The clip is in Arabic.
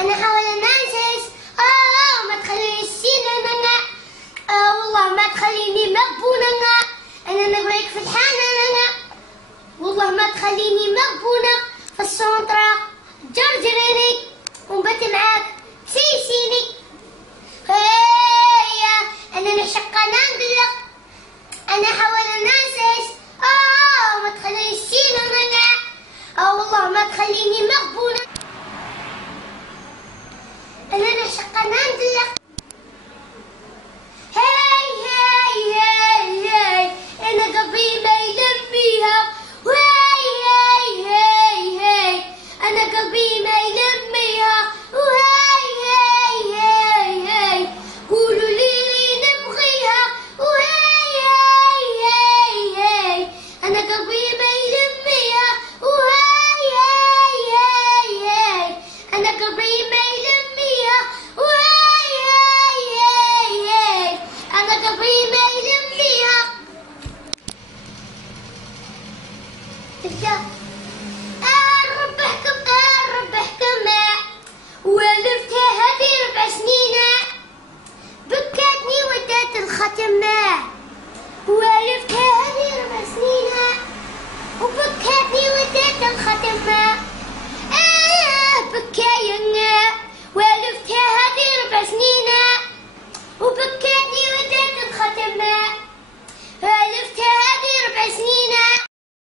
انا حاول انساش. ما تخلينيش سينا. والله ما تخليني مغبونة. انا نبغيك في الحنان. والله ما تخليني مغبونة في السونطرة. جرجريني ونبات معاك سيسيني. هيا انا نعشق ندلق. انا حاول انساش. ما تخلينيش سينا. والله ما تخليني مغبونة. انا نعشق ندلق. أنا قلبي ما يلميها. أنا قلبي ما يلميها. قولوا لي نبغيها. أنا قلبي ما يلميها. أنا قلبي ما يلميها. أنا قلبي ما يلميها. ربحكم ولفتها هذه 4 سنين. بكاتني ودات الختم. ولفتها هذه 4 سنين وبكاتني ودات الختم.